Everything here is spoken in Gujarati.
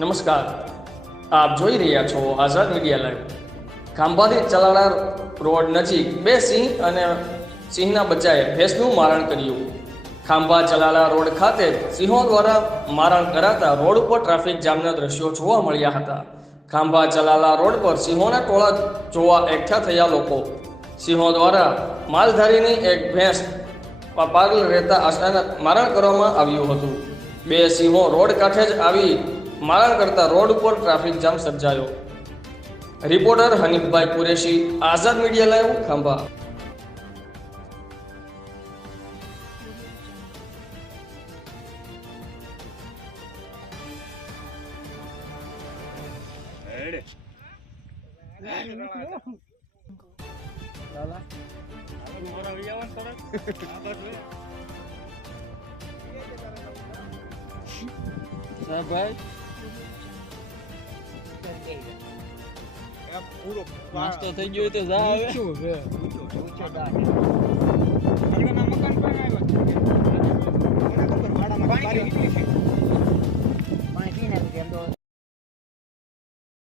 નમસ્કાર, આપ જોઈ રહ્યા છો આઝાદ મીડિયા લાઈવ. ખાંભાથી ચલાળા રોડ નજીક બે સિંહ અને સિંહના બચ્ચાએ ભેંસનું મારણ કર્યું. ખાંભા ચલાળા રોડ ખાતે સિંહો દ્વારા મારણ કરાતા રોડ ઉપર ટ્રાફિક જામના દ્રશ્યો જોવા મળ્યા હતા. ખાંભા ચલાળા રોડ પર સિંહોના ટોળા જોવા એકઠા થયા લોકો. સિંહો દ્વારા માલધારીની એક ભેંસ પાગલ રહેતા અચાનક મારણ કરવામાં આવ્યું હતું. બે સિંહો રોડ કાંઠે જ આવી મારણ કરતા રોડ ઉપર ટ્રાફિક જામ સર્જાયો. રિપોર્ટર હનીફભાઈ કુરેશી, આઝાદ મીડિયા લાઈવ, ખાંભા. પૂરો નાસ્તો થઈ ગયો તો જા હવે ઊંચો આગળના મકાન પર આવ્યો છે. મને ખબર વાડામાં પાણી નીકળી છે.